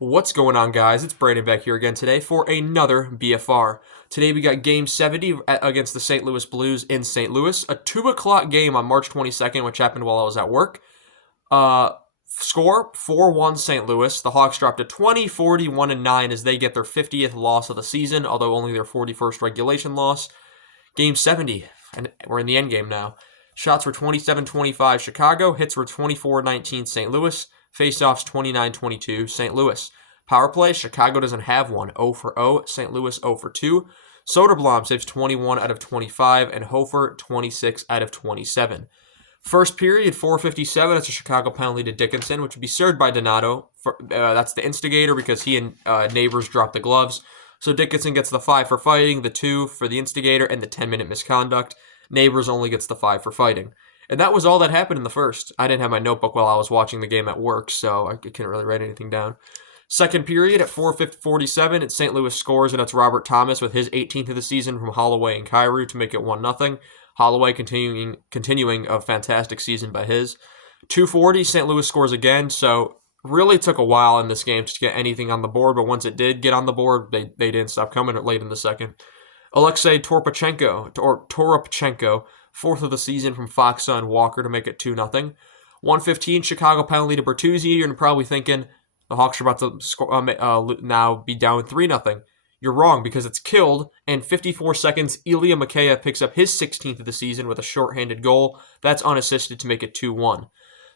What's going on, guys? It's Brandon back here again today for another BFR. Today we got Game 70 against the St. Louis Blues in St. Louis, a 2 o'clock game on March 22nd, which happened while I was at work. Score 4-1 St. Louis. The Hawks dropped to 20, 41-9 as they get their 50th loss of the season, although only their 41st regulation loss. Game 70, and we're in the end game now. Shots were 27-25 Chicago, hits were 24-19 St. Louis, faceoffs 29-22 St. Louis. Power play, Chicago doesn't have one, 0 for 0, St. Louis 0 for 2. Soderblom saves 21 out of 25, and Hofer 26 out of 27. First period, 4:57, that's a Chicago penalty to Dickinson, which would be served by Donato. That's the instigator because he and Neighbors dropped the gloves. So Dickinson gets the 5 for fighting, the 2 for the instigator, and the 10-minute misconduct. Neighbors only gets the 5 for fighting. And that was all that happened in the first. I didn't have my notebook while I was watching the game at work, so I couldn't really write anything down. Second period at 4:47, it's St. Louis scores, and it's Robert Thomas with his 18th of the season from Holloway and Kyrou to make it 1-0. Holloway continuing a fantastic season by his. 2:40, St. Louis scores again, so really took a while in this game to get anything on the board, but once it did get on the board, they didn't stop coming late in the second. Alexei Toropchenko, fourth of the season from Foxa and Walker to make it 2-0. 1:15, Chicago penalty to Bertuzzi. You're probably thinking the Hawks are about to now be down 3-0. You're wrong because it's killed, and 54 seconds, Ilya Mikheyev picks up his 16th of the season with a shorthanded goal. That's unassisted to make it 2-1.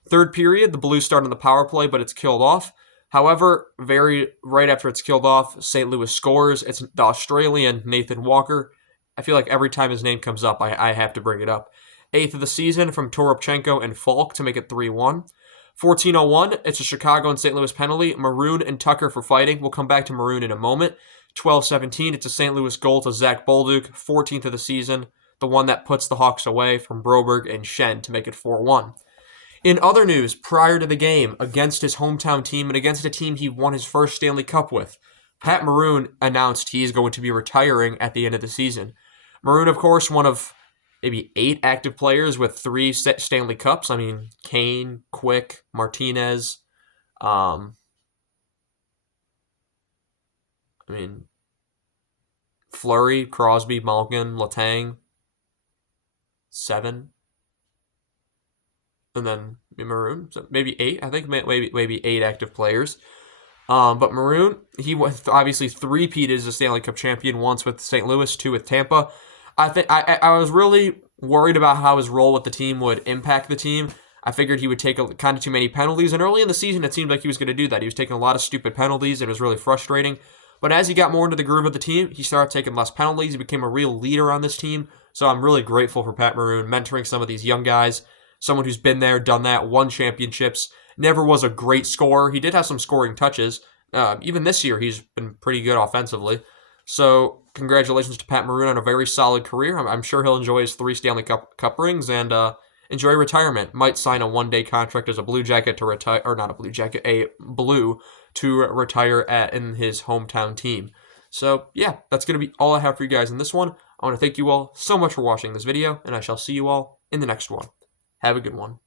Third period, the Blues start on the power play, but it's killed off. However, right after it's killed off, St. Louis scores. It's the Australian Nathan Walker. I feel like every time his name comes up, I have to bring it up. 8th of the season from Toropchenko and Falk to make it 3-1. 14:01, it's a Chicago and St. Louis penalty. Maroon and Tucker for fighting. We'll come back to Maroon in a moment. 12:17, it's a St. Louis goal to Zach Bolduc, 14th of the season, the one that puts the Hawks away from Broberg and Shen to make it 4-1. In other news, prior to the game, against his hometown team and against a team he won his first Stanley Cup with, Pat Maroon announced he is going to be retiring at the end of the season. Maroon, of course, one of maybe 8 active players with 3 Stanley Cups. I mean, Kane, Quick, Martinez, Fleury, Crosby, Malkin, Letang, 7. And then Maroon, so maybe 8. I think maybe 8 active players. But Maroon, he was obviously 3-peated as a Stanley Cup champion, once with St. Louis, 2 with Tampa. I think I was really worried about how his role with the team would impact the team. I figured he would take kind of too many penalties, and early in the season, it seemed like he was going to do that. He was taking a lot of stupid penalties, and it was really frustrating. But as he got more into the groove of the team, he started taking less penalties. He became a real leader on this team. So I'm really grateful for Pat Maroon mentoring some of these young guys. Someone who's been there, done that, won championships, never was a great scorer. He did have some scoring touches. Even this year, he's been pretty good offensively. So congratulations to Pat Maroon on a very solid career. I'm sure he'll enjoy his 3 Stanley Cup rings and enjoy retirement. Might sign a one-day contract as a Blue Jacket to retire, or not a Blue Jacket, a Blue to retire in his hometown team. So yeah, that's going to be all I have for you guys in this one. I want to thank you all so much for watching this video, and I shall see you all in the next one. Have a good one.